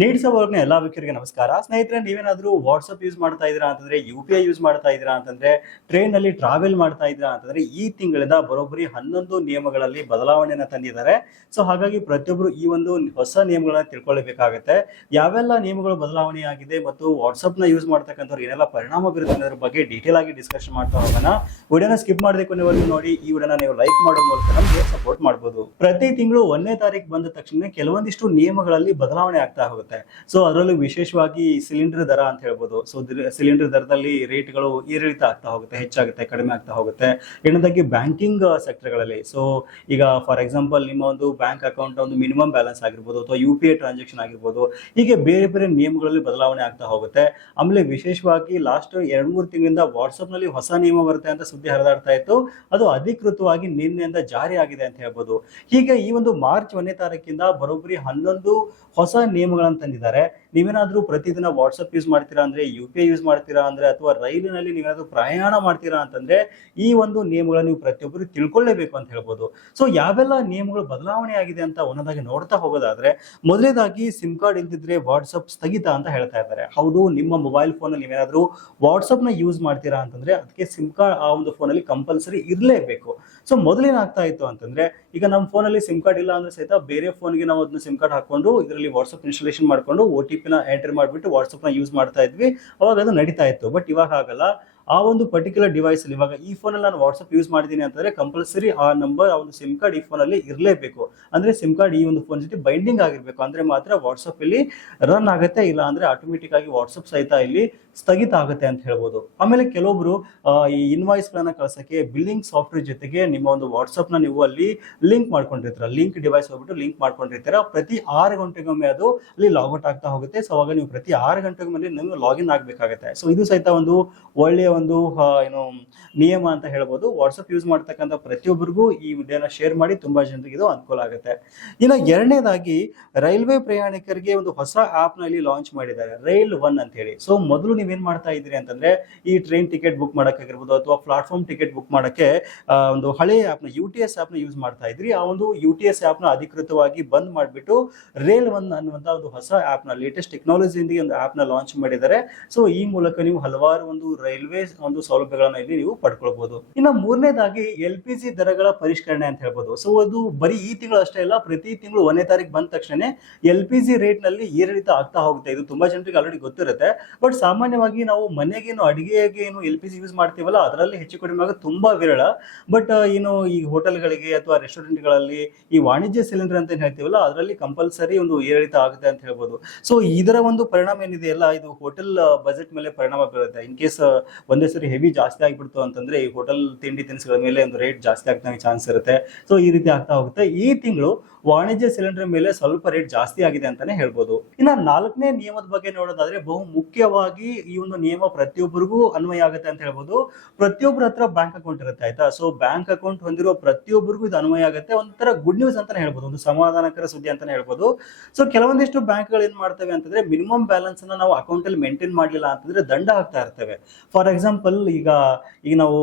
Needs ವರ್ಕ್ನ ಎಲ್ಲಾ ವೀಕ್ಷಕರಿಗೆ ನಮಸ್ಕಾರ. ಸ್ನೇಹಿತರೆ, ನೀವೇನಾದ್ರೂ ವಾಟ್ಸ್ಆಪ್ ಯೂಸ್ ಮಾಡ್ತಾ ಇದ್ದೀರಾ ಅಂತಂದ್ರೆ, UPI ಯೂಸ್ ಮಾಡ್ತಾ ಇದ್ದೀರಾ ಅಂತಂದ್ರೆ, ಟ್ರೈನ್ ನಲ್ಲಿ ಟ್ರಾವೆಲ್ ಮಾಡ್ತಾ ಇದ್ದೀರಾ ಅಂತಂದ್ರೆ, ಈ ತಿಂಗಳಿಂದ ಬರೋಬ್ಬರಿ 11 ನಿಯಮಗಳಲ್ಲಿ ಬದಲಾವಣೆಯನ್ನ ತಂದಿದ್ದಾರೆ. ಸೊ ಹಾಗಾಗಿ ಪ್ರತಿಯೊಬ್ಬರು ಈ ಒಂದು ಹೊಸ ನಿಯಮಗಳನ್ನ ತಿಳ್ಕೊಳ್ಳಬೇಕಾಗುತ್ತೆ. ಯಾವೆಲ್ಲ ನಿಯಮಗಳು ಬದಲಾವಣೆ ಆಗಿದೆ ಮತ್ತು ವಾಟ್ಸ್ಆಪ್ ನ ಯೂಸ್ ಮಾಡ್ತಕ್ಕಂಥವ್ರು ಏನೆಲ್ಲ ಪರಿಣಾಮ ಬೀರುತ್ತೆ ಅನ್ನೋದ್ರ ಬಗ್ಗೆ ಡೀಟೇಲ್ ಆಗಿ ಡಿಸ್ಕಷನ್ ಮಾಡ್ತಾ ಹೋಗೋಣ. ವಿಡಿಯೋನ ಸ್ಕಿಪ್ ಮಾಡದೆ ಕೊನೆವರೆಗೂ ನೋಡಿ. ಈ ವಿಡಿಯೋನ ನೀವು ಲೈಕ್ ಮಾಡೋ ಮೂಲಕ ನಮಗೆ ಸಪೋರ್ಟ್ ಮಾಡಬಹುದು. ಪ್ರತಿ ತಿಂಗಳು 1ನೇ ತಾರೀಕು ಬಂದ ತಕ್ಷಣ ಕೆಲವೊಂದಿಷ್ಟು ನಿಯಮಗಳಲ್ಲಿ ಬದಲಾವಣೆ ಆಗ್ತಾ ಹೋಗುತ್ತೆ. ಸೊ ಅದರಲ್ಲೂ ವಿಶೇಷವಾಗಿ ಸಿಲಿಂಡರ್ ದರ ಅಂತ ಹೇಳ್ಬೋದು. ಸೊ ಸಿಲಿಂಡರ್ ದರದಲ್ಲಿ ರೇಟ್ಗಳು ಏರಿಳಿತ ಆಗ್ತಾ ಹೋಗುತ್ತೆ, ಹೆಚ್ಚಾಗುತ್ತೆ, ಕಡಿಮೆ ಆಗ್ತಾ ಹೋಗುತ್ತೆ. ಎರಡನೇದಾಗಿ ಬ್ಯಾಂಕಿಂಗ್ ಸೆಕ್ಟರ್ಗಳಲ್ಲಿ, ಸೊ ಈಗ ಫಾರ್ ಎಕ್ಸಾಂಪಲ್ ನಿಮ್ಮ ಒಂದು ಬ್ಯಾಂಕ್ ಅಕೌಂಟ್ ಒಂದು ಮಿನಿಮಮ್ ಬ್ಯಾಲೆನ್ಸ್ ಆಗಿರ್ಬೋದು ಅಥವಾ UPI ಟ್ರಾನ್ಸಾಕ್ಷನ್ ಆಗಿರ್ಬೋದು, ಹೀಗೆ ಬೇರೆ ಬೇರೆ ನಿಯಮಗಳಲ್ಲಿ ಬದಲಾವಣೆ ಆಗ್ತಾ ಹೋಗುತ್ತೆ. ಆಮೇಲೆ ವಿಶೇಷವಾಗಿ ಲಾಸ್ಟ್ 2-3 ತಿಂಗಳಿಂದ ವಾಟ್ಸ್ಆಪ್ ನಲ್ಲಿ ಹೊಸ ನಿಯಮ ಬರುತ್ತೆ ಅಂತ ಸುದ್ದಿ ಹರಿದಾಡ್ತಾ ಇತ್ತು. ಅದು ಅಧಿಕೃತವಾಗಿ ನಿನ್ನೆಯಿಂದ ಜಾರಿ ಆಗಿದೆ ಅಂತ ಹೇಳ್ಬೋದು. ಹೀಗೆ ಈ ಒಂದು ಮಾರ್ಚ್ 1ನೇ ತಾರೀಕಿಂದ ಬರೋಬ್ಬರಿ 11 ಹೊಸ ನಿಯಮಗಳನ್ನು ತಂದಿದ್ದಾರೆ. ನೀವೇನಾದ್ರೂ ಪ್ರತಿದಿನ ವಾಟ್ಸ್ಆಪ್ ಯೂಸ್ ಮಾಡ್ತೀರಾ ಅಂದ್ರೆ, UPI ಯೂಸ್ ಮಾಡ್ತೀರಾ ಅಂದ್ರೆ, ಅಥವಾ ರೈಲಿನಲ್ಲಿ ನೀವೇನಾದ್ರೂ ಪ್ರಯಾಣ ಮಾಡ್ತೀರಾ ಅಂತಂದ್ರೆ, ಈ ಒಂದು ನಿಯಮಗಳನ್ನು ನೀವು ಪ್ರತಿಯೊಬ್ಬರು ತಿಳ್ಕೊಳ್ಳೇಬೇಕು ಅಂತ ಹೇಳ್ಬೋದು. ಸೊ ಯಾವೆಲ್ಲ ನಿಯಮಗಳು ಬದಲಾವಣೆ ಆಗಿದೆ ಅಂತ ಒಂದೊಂದಾಗಿ ನೋಡ್ತಾ ಹೋಗೋದಾದ್ರೆ, ಮೊದಲನೇದಾಗಿ ಸಿಮ್ ಕಾರ್ಡ್ ಇಲ್ದಿದ್ರೆ ವಾಟ್ಸ್ಆಪ್ ಸ್ಥಗಿತ ಅಂತ ಹೇಳ್ತಾ ಇದ್ದಾರೆ. ಹೌದು, ನಿಮ್ಮ ಮೊಬೈಲ್ ಫೋನ್ ಅಲ್ಲಿ ನೀವೇನಾದ್ರೂ ವಾಟ್ಸ್ಆಪ್ ನ ಯೂಸ್ ಮಾಡ್ತೀರಾ ಅಂತಂದ್ರೆ ಅದಕ್ಕೆ ಸಿಮ್ ಕಾರ್ಡ್ ಆ ಒಂದು ಫೋನ್ ಅಲ್ಲಿ ಕಂಪಲ್ಸರಿ ಇರಲೇಬೇಕು. ಸೊ ಮೊದಲೇನಾಗ್ತಾ ಇತ್ತು ಅಂತಂದ್ರೆ, ಈಗ ನಮ್ಮ ಫೋನ್ ಅಲ್ಲಿ ಸಿಮ್ ಕಾರ್ಡ್ ಇಲ್ಲ ಅಂದ್ರೆ ಸಹಿತ ಬೇರೆ ಫೋನ್ಗೆ ನಾವು ಅದನ್ನ ಸಿಮ್ ಕಾರ್ಡ್ ಹಾಕೊಂಡು ಇದರಲ್ಲಿ ವಾಟ್ಸ್ಆಪ್ ಇನ್ಸ್ಟಾಲೇಷನ್ ಮಾಡ್ಕೊಂಡು OTP ನ ಎಂಟರ್ ಮಾಡಿಬಿಟ್ಟು ವಾಟ್ಸ್ಆಪ್ ನ ಯೂಸ್ ಮಾಡ್ತಾ ಇದ್ವಿ. ಅವಾಗ ಅದು ನಡೀತಾ ಇತ್ತು. ಬಟ್ ಇವಾಗ ಆಗಲ್ಲ. ಆ ಒಂದು ಪರ್ಟಿಕ್ಯುಲರ್ ಡಿವೈಸ್ ಅಲ್ಲಿ, ಇವಾಗ ಈ ಫೋನ್ ಅಲ್ಲಿ ನಾನು ವಾಟ್ಸ್ಆಪ್ ಯೂಸ್ ಮಾಡಿದ್ದೀನಿ ಅಂತಂದ್ರೆ ಕಂಪಲ್ಸರಿ ಆ ನಂಬರ್, ಆ ಒಂದು ಸಿಮ್ ಕಾರ್ಡ್ ಈ ಫೋನ್ ಅಲ್ಲಿ ಇರಲೇಬೇಕು. ಅಂದ್ರೆ ಸಿಮ್ ಕಾರ್ಡ್ ಈ ಒಂದು ಫೋನ್ ಜೊತೆ ಬೈಂಡಿಂಗ್ ಆಗಿರ್ಬೇಕು, ಅಂದ್ರೆ ಮಾತ್ರ ವಾಟ್ಸ್ಆಪ್ ಇಲ್ಲಿ ರನ್ ಆಗುತ್ತೆ. ಇಲ್ಲ ಅಂದ್ರೆ ಆಟೋಮೆಟಿಕ್ ಆಗಿ ವಾಟ್ಸ್ಆಪ್ ಸಹಿತ ಇಲ್ಲಿ ಸ್ಥಗಿತ ಆಗುತ್ತೆ ಅಂತ ಹೇಳ್ಬೋದು. ಆಮೇಲೆ ಕೆಲವೊಬ್ರು ಈ ಇನ್ವಾಯ್ಸ್ ಗಳನ್ನ ಕಳ್ಸಕ್ಕೆ ಬಿಲ್ಲಿಂಗ್ ಸಾಫ್ಟ್ವೇರ್ ಜೊತೆಗೆ ನಿಮ್ಮ ಒಂದು ವಾಟ್ಸ್ಆಪ್ ನ ನೀವು ಅಲ್ಲಿ ಲಿಂಕ್ ಮಾಡ್ಕೊಂಡಿರ್ತೀರ, ಲಿಂಕ್ ಡಿವೈಸ್ ಹೋಗ್ಬಿಟ್ಟು ಲಿಂಕ್ ಮಾಡ್ಕೊಂಡಿರ್ತೀರ. ಪ್ರತಿ 6 ಗಂಟೆಗೊಮ್ಮೆ ಅದು ಅಲ್ಲಿ ಲಾಗ್ಔಟ್ ಆಗ್ತಾ ಹೋಗುತ್ತೆ. ಸೊ ಅವಾಗ ನೀವು ಪ್ರತಿ 6 ಗಂಟೆಗೊಮ್ಮೆ ನೀವು ಲಾಗಿನ್ ಆಗ್ಬೇಕಾಗುತ್ತೆ. ಸೊ ಇದು ಸಹಿತ ಒಂದು ಒಳ್ಳೆಯ ಒಂದು ಏನು ನಿಯಮ ಅಂತ ಹೇಳ್ಬೋದು. ವಾಟ್ಸ್ಆಪ್ ಯೂಸ್ ಮಾಡ್ತಕ್ಕಂಥ ಪ್ರತಿಯೊಬ್ಬರಿಗೂ ಈ ವಿಡಿಯೋನ ಶೇರ್ ಮಾಡಿ, ತುಂಬಾ ಜನರಿಗೆ ಇದು ಅನುಕೂಲ ಆಗುತ್ತೆ. ಇನ್ನು ಎರಡನೇದಾಗಿ, ರೈಲ್ವೆ ಪ್ರಯಾಣಿಕರಿಗೆ ಒಂದು ಹೊಸ ಆಪ್ ನಲ್ಲಿ ಲಾಂಚ್ ಮಾಡಿದ್ದಾರೆ, ರೈಲ್ ಒನ್ ಅಂತ ಹೇಳಿ. ಸೊ ಮೊದಲು ನೀವೇನ್ ಮಾಡ್ತಾ ಇದ್ರಿ ಅಂತಂದ್ರೆ, ಈ ಟ್ರೈನ್ ಟಿಕೆಟ್ ಬುಕ್ ಮಾಡಕ್ಕಾಗಿರ್ಬೋದು ಅಥವಾ ಪ್ಲಾಟ್ಫಾರ್ಮ್ ಟಿಕೆಟ್ ಬುಕ್ ಮಾಡಕ್ಕೆ ಒಂದು ಹಳೆಯ ಆಪ್ ನ UTS ಆಪ್ ನ ಯೂಸ್ ಮಾಡ್ತಾ ಇದ್ರಿ. ಆ ಒಂದು UTS ಆಪ್ ನ ಅಧಿಕೃತವಾಗಿ ಬಂದ್ ಮಾಡಿಬಿಟ್ಟು ರೈಲ್ ಒನ್ ಅನ್ನುವಂತ ಒಂದು ಹೊಸ ಆಪ್ ನ, ಲೇಟೆಸ್ಟ್ ಟೆಕ್ನಾಲಜಿಯಿಂದ ಒಂದು ಆಪ್ ನ ಲಾಂಚ್ ಮಾಡಿದ್ದಾರೆ. ಸೊ ಈ ಮೂಲಕ ನೀವು ಹಲವಾರು ಒಂದು ರೈಲ್ವೆ ಒಂದು ಸೌಲಭ್ಯಗಳನ್ನ ಇಲ್ಲಿ ನೀವು ಪಡ್ಕೊಳ್ಬಹುದು. ಇನ್ನು ಮೂರನೇದಾಗಿ, LPG ದರಗಳ ಪರಿಷ್ಕರಣೆ ಅಂತ ಹೇಳ್ಬೋದು. ಸೊ ಅದು ಬರೀ ಈ ತಿಂಗಳು ಅಷ್ಟೇ ಅಲ್ಲ, ಪ್ರತಿ ತಿಂಗಳು 1ನೇ ತಾರೀಕು ಬಂದ ತಕ್ಷಣ LPG ರೇಟ್ ನಲ್ಲಿ ಏರಿಳಿತ ಆಗ್ತಾ ಹೋಗುತ್ತೆ. ಇದು ತುಂಬಾ ಜನರಿಗೆ ಆಲ್ರೆಡಿ ಗೊತ್ತಿರುತ್ತೆ. ಬಟ್ ಸಾಮಾನ್ಯವಾಗಿ ನಾವು ಮನೆಗೇನು ಅಡಿಗೆಗೆ ಏನು LPG ಯೂಸ್ ಮಾಡ್ತೀವಲ್ಲ, ಅದರಲ್ಲಿ ಹೆಚ್ಚು ಕಡಿಮೆ ಆಗೋದು ತುಂಬಾ ವಿರಳ. ಬಟ್ ಏನು ಈ ಹೋಟೆಲ್ಗಳಿಗೆ ಅಥವಾ ರೆಸ್ಟೋರೆಂಟ್ಗಳಲ್ಲಿ ಈ ವಾಣಿಜ್ಯ ಸಿಲಿಂಡರ್ ಅಂತ ಹೇಳ್ತೀವಲ್ಲ, ಅದರಲ್ಲಿ ಕಂಪಲ್ಸರಿ ಒಂದು ಏರಿಳಿತ ಆಗುತ್ತೆ ಅಂತ ಹೇಳ್ಬೋದು. ಸೊ ಇದರ ಒಂದು ಪರಿಣಾಮ ಏನಿದೆಯಲ್ಲ, ಇದು ಹೋಟೆಲ್ ಬಜೆಟ್ ಮೇಲೆ ಪರಿಣಾಮ ಬೀರುತ್ತೆ. ಇನ್ ಕೇಸ್ ಒಂದೇ ಸರಿ ಹೆವಿ ಜಾಸ್ತಿ ಆಗಿಬಿಡ್ತು ಅಂತಂದ್ರೆ ಈ ಹೋಟೆಲ್ ತಿಂಡಿ ತಿನಿಸುಗಳ ಮೇಲೆ ಒಂದು ರೇಟ್ ಜಾಸ್ತಿ ಆಗ್ತಾ ಚಾನ್ಸ್ ಇರುತ್ತೆ. ಸೊ ಈ ರೀತಿ ಆಗ್ತಾ ಹೋಗುತ್ತೆ. ಈ ತಿಂಗಳು ವಾಣಿಜ್ಯ ಸಿಲಿಂಡರ್ ಮೇಲೆ ಸ್ವಲ್ಪ ರೇಟ್ ಜಾಸ್ತಿ ಆಗಿದೆ ಅಂತಾನೆ ಹೇಳ್ಬೋದು. ಇನ್ನ 4ನೇ ನಿಯಮದ ಬಗ್ಗೆ ನೋಡೋದಾದ್ರೆ, ಬಹು ಮುಖ್ಯವಾಗಿ ಈ ಒಂದು ನಿಯಮ ಪ್ರತಿಯೊಬ್ಬರಿಗೂ ಅನ್ವಯ ಆಗುತ್ತೆ ಅಂತ ಹೇಳ್ಬೋದು. ಪ್ರತಿಯೊಬ್ಬರ ಹತ್ರ ಬ್ಯಾಂಕ್ ಅಕೌಂಟ್ ಇರುತ್ತೆ, ಆಯ್ತಾ. ಸೊ ಬ್ಯಾಂಕ್ ಅಕೌಂಟ್ ಹೊಂದಿರುವ ಪ್ರತಿಯೊಬ್ಬರಿಗೂ ಇದು ಅನ್ವಯ ಆಗುತ್ತೆ. ಒಂಥರ ಗುಡ್ ನ್ಯೂಸ್ ಅಂತಾನೆ ಹೇಳ್ಬೋದು, ಒಂದು ಸಮಾಧಾನಕರ ಸುದ್ದಿ ಅಂತಾನೆ ಹೇಳ್ಬೋದು. ಸೊ ಕೆಲವೊಂದಿಷ್ಟು ಬ್ಯಾಂಕ್ಗಳು ಏನ್ ಮಾಡ್ತವೆ ಅಂತಂದ್ರೆ, ಮಿನಿಮಮ್ ಬ್ಯಾಲೆನ್ಸ್ ಅನ್ನ ನಾವು ಅಕೌಂಟ್ ಅಲ್ಲಿ ಮೇಂಟೈನ್ ಮಾಡಲಿಲ್ಲ ಅಂತಂದ್ರೆ ದಂಡ ಹಾಕ್ತಾ ಇರ್ತವೆ. ಫಾರ್ ಎಕ್ಸಾಂಪಲ್, ಈಗ ನಾವು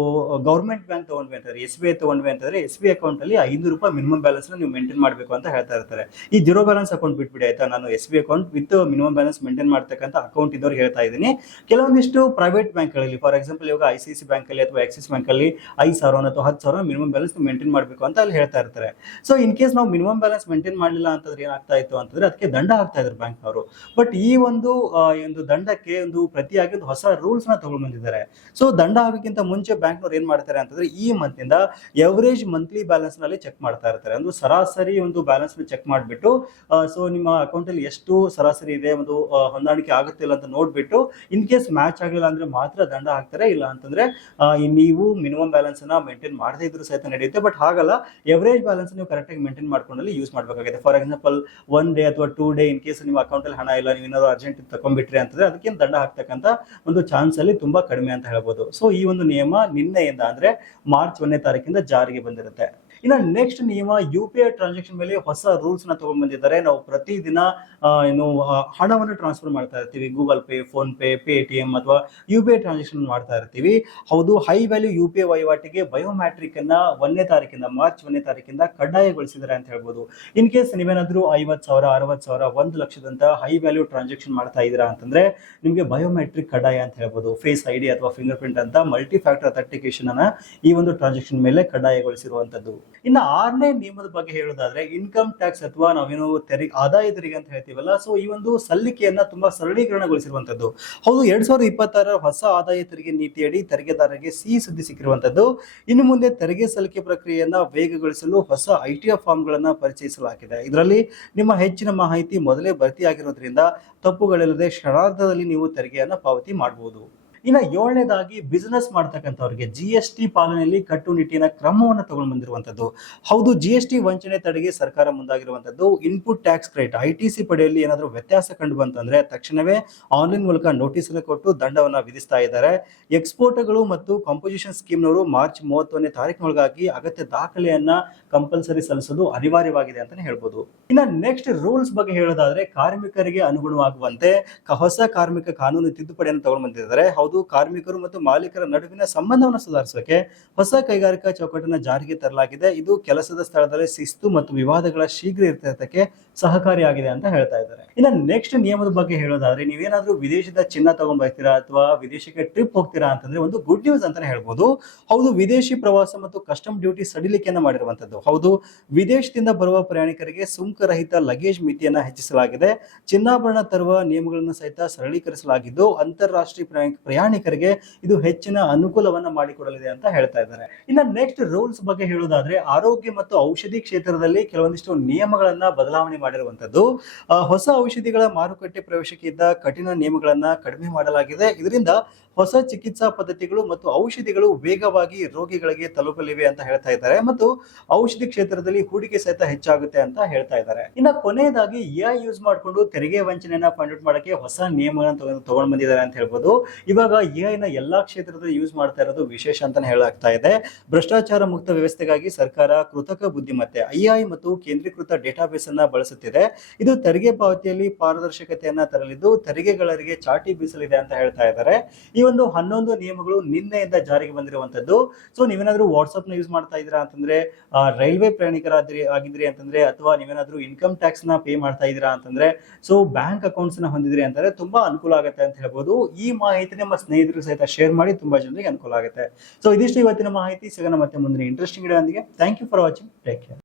ಗೌರ್ಮೆಂಟ್ ಬ್ಯಾಂಕ್ ತಗೊಂಡ್ವಿ ಅಂತಂದ್ರೆ, SBI ತಗೊಂಡ್ವಿ ಅಂತಂದ್ರೆ, SBI ಅಕೌಂಟ್ ಅಲ್ಲಿ 500 ರೂಪಾಯಿ ಮಿನಿಮಮ್ ಬ್ಯಾಲೆನ್ಸ್ ನೀವು ಮೇಂಟೈನ್ ಮಾಡಬೇಕು ಅಂತ ಹೇಳ್ತಾ ಇರ್ತಾರೆ. ಈ ಜೀರೋ ಬ್ಯಾಲೆನ್ಸ್ ಅಕೌಂಟ್ ಬಿಟ್ಬಿಡಿ, ಆಯ್ತಾ. ನಾನು SBI account with minimum balance maintain ಮಾಡ್ತಕ್ಕಂಥ ಅಕೌಂಟ್ ಇದ್ದವ್ರಿಗೆ ಹೇಳ್ತಾ ಇದ್ದೀನಿ. ಕೆಲವೊಂದಿಷ್ಟು ಪ್ರೈವೇಟ್ ಬ್ಯಾಂಕ್ ಗಳಲ್ಲಿ, ಫಾರ್ ಎಕ್ಸಾಂಪಲ್ ಇವಾಗ ICICI ಬ್ಯಾಂಕ್ ಅಲ್ಲಿ ಅಥವಾ ಆಕ್ಸಿಸ್ ಬ್ಯಾಂಕ್ ಅಲ್ಲಿ 5,000 ಅಥವಾ 10,000 ಮಿನಿಮಮ್ ಬ್ಯಾಲೆನ್ಸ್ ಮೇಂಟೈನ್ ಮಾಡಬೇಕು ಅಂತ ಅಲ್ಲಿ ಹೇಳ್ತಾ ಇರ್ತಾರೆ. ಸೊ ಇನ್ ಕೇಸ್ ನಾವು ಮಿನಿಮಮ್ ಬ್ಯಾಲೆನ್ಸ್ ಮೇಂಟೈನ್ ಮಾಡಲಿಲ್ಲ ಅಂತಂದ್ರೆ ಏನಾಗ್ತಾ ಇತ್ತು ಅಂತಂದ್ರೆ, ಅದಕ್ಕೆ ದಂಡ ಹಾಕ್ತಾ ಇದ್ರು ಬ್ಯಾಂಕ್ ಅವರು. ಬಟ್ ಈ ಒಂದು ದಂಡಕ್ಕೆ ಒಂದು ಪ್ರತಿಯಾಗಿ ಒಂದು ಹೊಸ ರೂಲ್ಸ್ ನ ತಗೊಂಡು ಬಂದಿದ್ದಾರೆ. ಸೊ ದಂಡ ಹಾಕೋಕ್ಕಿಂತ ಮುಂಚೆ ಬ್ಯಾಂಕ್ ನವರು ಏನ್ ಮಾಡ್ತಾರೆ ಅಂತಂದ್ರೆ, ಈ ಮಂತ್ ಇಂದ ಎವರೇಜ್ ಮಂತ್ಲಿ ಬ್ಯಾಲೆನ್ಸ್ ನಲ್ಲಿ ಚೆಕ್ ಮಾಡ್ತಾ ಇರ್ತಾರೆ. ಒಂದು ಸರಾಸರಿ ಒಂದು ಬ್ಯಾಲೆನ್ಸ್ ಚೆಕ್ ಮಾಡಿಬಿಟ್ಟು, ಸೊ ನಿಮ್ಮ ಅಕೌಂಟ್ ಅಲ್ಲಿ ಎಷ್ಟು ಸರಾಸರಿ ಇದೆ, ಒಂದು ಹೊಂದಾಣಿಕೆ ಆಗುತ್ತಿಲ್ಲ ಅಂತ ನೋಡ್ಬಿಟ್ಟು, ಇನ್ ಕೇಸ್ ಮ್ಯಾಚ್ ಆಗಲಿಲ್ಲ ಅಂದ್ರೆ ಮಾತ್ರ ದಂಡ ಹಾಕ್ತಾರೆ. ಇಲ್ಲ ಅಂತಂದ್ರೆ ನೀವು ಮಿನಿಮಮ್ ಬ್ಯಾಲೆನ್ಸ್ ಅನ್ನ ಮೇಂಟೈನ್ ಮಾಡದೇ ಇದ್ರು ಸಹಿತ ನಡೆಯುತ್ತೆ. ಬಟ್ ಹಾಗಲ್ಲ, ಎವರೇಜ್ ಬ್ಯಾಲೆನ್ಸ್ ನೀವು ಕರೆಕ್ಟ್ ಆಗಿ ಮೇಂಟೈನ್ ಮಾಡ್ಕೊಂಡಲ್ಲಿ ಯೂಸ್ ಮಾಡಬೇಕಾಗುತ್ತೆ. ಫಾರ್ ಎಕ್ಸಾಂಪಲ್ 1 ಡೇ ಅಥವಾ 2 ಡೇ ಇನ್ ಕೇಸ್ ನಿಮ್ಮ ಅಕೌಂಟ್ ಅಲ್ಲಿ ಹಣ ಇಲ್ಲ, ನೀವು ಏನಾದ್ರು ಅರ್ಜೆಂಟ್ ತಗೊಂಡ್ಬಿಟ್ರಿ ಅಂತಂದ್ರೆ ಅದಕ್ಕೆ ದಂಡ ಹಾಕ್ತಕ್ಕಂಥ ಒಂದು ಚಾನ್ಸ್ ಅಲ್ಲಿ ತುಂಬಾ ಕಡಿಮೆ ಅಂತ ಹೇಳ್ಬೋದು. ಸೊ ಈ ಒಂದು ನಿಯಮ ನಿನ್ನೆಯಿಂದ ಅಂದ್ರೆ ಮಾರ್ಚ್ 1ನೇ ತಾರೀಕಿಂದ ಜಾರಿಗೆ ಬಂದಿರುತ್ತೆ. ಇನ್ನು ನೆಕ್ಸ್ಟ್ ನಿಯಮ, UPI ಟ್ರಾನ್ಸಾಕ್ಷನ್ ಮೇಲೆ ಹೊಸ ರೂಲ್ಸ್ ನ ತಗೊಂಡ್ ಬಂದಿದ್ದಾರೆ. ನಾವು ಪ್ರತಿದಿನ ಏನು ಹಣವನ್ನು ಟ್ರಾನ್ಸ್ಫರ್ ಮಾಡ್ತಾ ಇರ್ತೀವಿ, Google pay, phone pay, Paytm ಅಥವಾ ಯು ಪಿ ಐ ಟ್ರಾನ್ಸಾಕ್ಷನ್ ಮಾಡ್ತಾ ಇರ್ತೀವಿ. ಹೌದು, high value U P I ವಹಿವಾಟಿಗೆ ಬಯೋಮ್ಯಾಟ್ರಿಕ್ ಅನ್ನ ಮಾರ್ಚ್ 1ನೇ ತಾರೀಕಿಂದ ಕಡ್ಡಾಯಗೊಳಿಸಿದ್ದಾರೆ ಅಂತ ಹೇಳ್ಬೋದು. ಇನ್ ಕೇಸ್ ನೀವೇನಾದ್ರೂ 50,000, 60,000, 1,00,000 ಹೈ ವ್ಯಾಲ್ಯೂ ಟ್ರಾನ್ಸಾಕ್ಷನ್ ಮಾಡ್ತಾ ಇದ್ದೀರಾ ಅಂತಂದ್ರೆ ನಿಮಗೆ ಬಯೋಮೆಟ್ರಿಕ್ ಕಡ್ಡಾಯ ಅಂತ ಹೇಳ್ಬೋದು. ಫೇಸ್ ಐಡಿ ಅಥವಾ ಫಿಂಗರ್ ಪ್ರಿಂಟ್ ಅಂತ ಮಲ್ಟಿ ಫ್ಯಾಕ್ಟರ್ ಅಥೆಂಟಿಕೇಶನ್ ಅನ್ನ ಈ ಒಂದು ಟ್ರಾನ್ಸಾಕ್ಷನ್ ಮೇಲೆ ಕಡ್ಡಾಯಗೊಳಿಸಿರುವಂತದ್ದು. ಇನ್ನು 6ನೇ ನಿಯಮದ ಬಗ್ಗೆ ಹೇಳೋದಾದ್ರೆ ಇನ್ಕಮ್ ಟ್ಯಾಕ್ಸ್ ಅಥವಾ ನಾವೇನು ಆದಾಯ ತೆರಿಗೆ ಅಂತ ಹೇಳ್ತೀವಲ್ಲ, ಸೊ ಈ ಒಂದು ಸಲ್ಲಿಕೆಯನ್ನ ತುಂಬಾ ಸರಳೀಕರಣಗೊಳಿಸಿರುವಂತದ್ದು. ಹೌದು, 2026 ಹೊಸ ಆದಾಯ ತೆರಿಗೆ ನೀತಿಯಡಿ ತೆರಿಗೆದಾರರಿಗೆ ಸಿಹಿ ಸುದ್ದಿ ಸಿಕ್ಕಿರುವಂತದ್ದು. ಇನ್ನು ಮುಂದೆ ತೆರಿಗೆ ಸಲ್ಲಿಕೆ ಪ್ರಕ್ರಿಯೆಯನ್ನ ವೇಗಗೊಳಿಸಲು ಹೊಸ ITF ಫಾರ್ಮ್ಗಳನ್ನ ಪರಿಚಯಿಸಲಾಗಿದೆ. ಇದರಲ್ಲಿ ನಿಮ್ಮ ಹೆಚ್ಚಿನ ಮಾಹಿತಿ ಮೊದಲೇ ಭರ್ತಿಯಾಗಿರೋದ್ರಿಂದ ತಪ್ಪುಗಳಿಲ್ಲದೆ ಕ್ಷಣಾರ್ಧದಲ್ಲಿ ನೀವು ತೆರಿಗೆಯನ್ನ ಪಾವತಿ ಮಾಡಬಹುದು. ಇನ್ನು 7ನೇದಾಗಿ ಬಿಸಿನೆಸ್ ಮಾಡ್ತಕ್ಕಂಥವ್ರಿಗೆ GST ಪಾಲನೆಯಲ್ಲಿ ಕಟ್ಟುನಿಟ್ಟಿನ ಕ್ರಮವನ್ನು ತಗೊಂಡು ಬಂದಿರುವಂತದ್ದು. ಹೌದು, GST ವಂಚನೆ ತಡೆಗೆ ಸರ್ಕಾರ ಮುಂದಾಗಿರುವಂತದ್ದು. ಇನ್ಪುಟ್ ಟ್ಯಾಕ್ಸ್ ಕ್ರೆಡಿಟ್ ITC ಪಡೆಯಲ್ಲಿ ಏನಾದರೂ ವ್ಯತ್ಯಾಸ ಕಂಡು ಬಂತಂದ್ರೆ ತಕ್ಷಣವೇ ಆನ್ಲೈನ್ ಮೂಲಕ ನೋಟಿಸ್ ಅನ್ನು ಕೊಟ್ಟು ದಂಡವನ್ನ ವಿಧಿಸ್ತಾ ಇದ್ದಾರೆ. ಎಕ್ಸ್ಪೋರ್ಟ್ಗಳು ಮತ್ತು ಕಂಪೋಸಿಷನ್ ಸ್ಕೀಮ್ನವರು ಮಾರ್ಚ್ 31ನೇ ತಾರೀಕಿನೊಳಗಾಗಿ ಅಗತ್ಯ ದಾಖಲೆಯನ್ನ ಕಂಪಲ್ಸರಿ ಸಲ್ಲಿಸೋದು ಅನಿವಾರ್ಯವಾಗಿದೆ ಅಂತಾನೆ ಹೇಳ್ಬೋದು. ಇನ್ನು ನೆಕ್ಸ್ಟ್ ರೂಲ್ಸ್ ಬಗ್ಗೆ ಹೇಳೋದಾದ್ರೆ ಕಾರ್ಮಿಕರಿಗೆ ಅನುಗುಣವಾಗುವಂತೆ ಹೊಸ ಕಾರ್ಮಿಕ ಕಾನೂನು ತಿದ್ದುಪಡಿಯನ್ನು ತಗೊಂಡು ಬಂದಿದ್ದಾರೆ. ಹೌದು, ಕಾರ್ಮಿಕರು ಮತ್ತು ಮಾಲೀಕರ ನಡುವಿನ ಸಂಬಂಧವನ್ನು ಸುಧಾರಿಸೋಕೆ ಹೊಸ ಕೈಗಾರಿಕಾ ಚೌಕಟ್ಟನ್ನು ಜಾರಿಗೆ ತರಲಾಗಿದೆ. ಇದು ಕೆಲಸದ ಸ್ಥಳದಲ್ಲಿ ಶಿಸ್ತು ಮತ್ತು ವಿವಾದಗಳ ಶೀಘ್ರ ಇತ್ಯರ್ಥಕ್ಕೆ ಸಹಕಾರಿಯಾಗಿದೆ ಅಂತ ಹೇಳ್ತಾ ಇದ್ದಾರೆ. ಇನ್ನು ನೆಕ್ಸ್ಟ್ ನಿಯಮದ ಬಗ್ಗೆ ಹೇಳೋದಾದ್ರೆ ನೀವೇನಾದ್ರೂ ವಿದೇಶದ ಚಿನ್ನ ತಗೊಂಡ್ ಬರ್ತೀರಾ ಅಥವಾ ವಿದೇಶಕ್ಕೆ ಟ್ರಿಪ್ ಹೋಗ್ತೀರಾ ಅಂತಂದ್ರೆ ಒಂದು ಗುಡ್ ನ್ಯೂಸ್ ಅಂತಾನೆ ಹೇಳ್ಬೋದು. ಹೌದು, ವಿದೇಶಿ ಪ್ರವಾಸ ಮತ್ತು ಕಸ್ಟಮ್ ಡ್ಯೂಟಿ ಸಡಿಲಿಕೆಯನ್ನ ಮಾಡಿರುವಂತದ್ದು. ಹೌದು, ವಿದೇಶದಿಂದ ಬರುವ ಪ್ರಯಾಣಿಕರಿಗೆ ಸುಂಕರಹಿತ ಲಗೇಜ್ ಮಿತಿಯನ್ನ ಹೆಚ್ಚಿಸಲಾಗಿದೆ. ಚಿನ್ನಾಭರಣ ತರುವ ನಿಯಮಗಳನ್ನು ಸಹಿತ ಸರಳೀಕರಿಸಲಾಗಿದ್ದು ಅಂತಾರಾಷ್ಟ್ರೀಯ ಪ್ರಯಾಣಿಕರಿಗೆ ಇದು ಹೆಚ್ಚಿನ ಅನುಕೂಲವನ್ನ ಮಾಡಿಕೊಡಲಿದೆ ಅಂತ ಹೇಳ್ತಾ ಇದ್ದಾರೆ. ಇನ್ನು ನೆಕ್ಸ್ಟ್ ರೂಲ್ಸ್ ಬಗ್ಗೆ ಹೇಳೋದಾದ್ರೆ ಆರೋಗ್ಯ ಮತ್ತು ಔಷಧಿ ಕ್ಷೇತ್ರದಲ್ಲಿ ಕೆಲವೊಂದಿಷ್ಟು ನಿಯಮಗಳನ್ನ ಬದಲಾವಣೆ ಮಾಡಿರುವಂತದ್ದು. ಹೊಸ ಔಷಧಿಗಳ ಮಾರುಕಟ್ಟೆ ಪ್ರವೇಶಕ್ಕೆ ಇದ್ದ ಕಠಿಣ ನಿಯಮಗಳನ್ನ ಕಡಿಮೆ ಮಾಡಲಾಗಿದೆ. ಇದರಿಂದ ಹೊಸ ಚಿಕಿತ್ಸಾ ಪದ್ಧತಿಗಳು ಮತ್ತು ಔಷಧಿಗಳು ವೇಗವಾಗಿ ರೋಗಿಗಳಿಗೆ ತಲುಪಲಿವೆ ಅಂತ ಹೇಳ್ತಾ ಇದ್ದಾರೆ ಮತ್ತು ಔಷಧಿ ಕ್ಷೇತ್ರದಲ್ಲಿ ಹೂಡಿಕೆ ಸಹಿತ ಹೆಚ್ಚಾಗುತ್ತೆ ಅಂತ ಹೇಳ್ತಾ ಇದ್ದಾರೆ. ಇನ್ನು ಕೊನೆಯದಾಗಿ AI ಯೂಸ್ ಮಾಡಿಕೊಂಡು ತೆರಿಗೆ ವಂಚನೆಯನ್ನ ಫೈಂಡ್ ಔಟ್ ಮಾಡಕ್ಕೆ ಹೊಸ ನಿಯಮಗಳನ್ನು ತಗೊಂಡು ಬಂದಿದ್ದಾರೆ ಅಂತ ಹೇಳ್ಬೋದು. ಇವಾಗ AI ನ ಎಲ್ಲಾ ಕ್ಷೇತ್ರದಲ್ಲಿ ಯೂಸ್ ಮಾಡ್ತಾ ಇರೋದು ವಿಶೇಷ ಅಂತಾನೆ ಹೇಳಲಾಗ್ತಾ ಇದೆ. ಭ್ರಷ್ಟಾಚಾರ ಮುಕ್ತ ವ್ಯವಸ್ಥೆಗಾಗಿ ಸರ್ಕಾರ ಕೃತಕ ಬುದ್ಧಿಮತ್ತೆ AI ಮತ್ತು ಕೇಂದ್ರೀಕೃತ ಡೇಟಾಬೇಸ್ ಅನ್ನ ಬಳಸುತ್ತಿದೆ. ಇದು ತೆರಿಗೆ ಪಾವತಿಯಲ್ಲಿ ಪಾರದರ್ಶಕತೆಯನ್ನ ತರಲಿದ್ದು ತೆರಿಗೆಗಳರಿಗೆ ಚಾಟಿ ಬೀಸಲಿದೆ ಅಂತ ಹೇಳ್ತಾ ಇದ್ದಾರೆ. ಈ ಒಂದು 11 ನಿಯಮಗಳು ನಿನ್ನೆಯಿಂದ ಜಾರಿಗೆ ಬಂದಿರುವಂತದ್ದು. ಸೊ ನೀವೇನಾದ್ರೂ ವಾಟ್ಸ್ಆಪ್ ನ ಯೂಸ್ ಮಾಡ್ತಾ ಇದ್ದೀರಾ ಅಂತಂದ್ರೆ, ರೈಲ್ವೆ ಆಗಿದ್ರಿ ಅಂತಂದ್ರೆ, ಅಥವಾ ನೀವೇನಾದ್ರೂ ಇನ್ಕಮ್ ಟ್ಯಾಕ್ಸ್ ನ ಪೇ ಮಾಡ್ತಾ ಇದ್ದೀರಾ ಅಂತಂದ್ರೆ, ಸೊ ಬ್ಯಾಂಕ್ ಅಕೌಂಟ್ಸ್ ನ ಹೊಂದಿದ್ರಿ ಅಂತಂದ್ರೆ ತುಂಬಾ ಅನುಕೂಲ ಆಗುತ್ತೆ ಅಂತ ಹೇಳ್ಬೋದು. ಈ ಮಾಹಿತಿ ನಮ್ಮ ಸ್ನೇಹಿತರು ಸಹಿತ ಶೇರ್ ಮಾಡಿ ತುಂಬಾ ಜನರಿಗೆ ಅನುಕೂಲ ಆಗುತ್ತೆ. ಸೊ ಇದಿಷ್ಟು ಇವತ್ತಿನ ಮಾಹಿತಿ. ಸಿಗೋಣ ಮತ್ತೆ ಮುಂದಿನ ಇಂಟ್ರೆಸ್ಟಿಂಗ್ ವಿಡಿಯೋ ಒಂದಿಗೆ. Thank you for watching. Take care.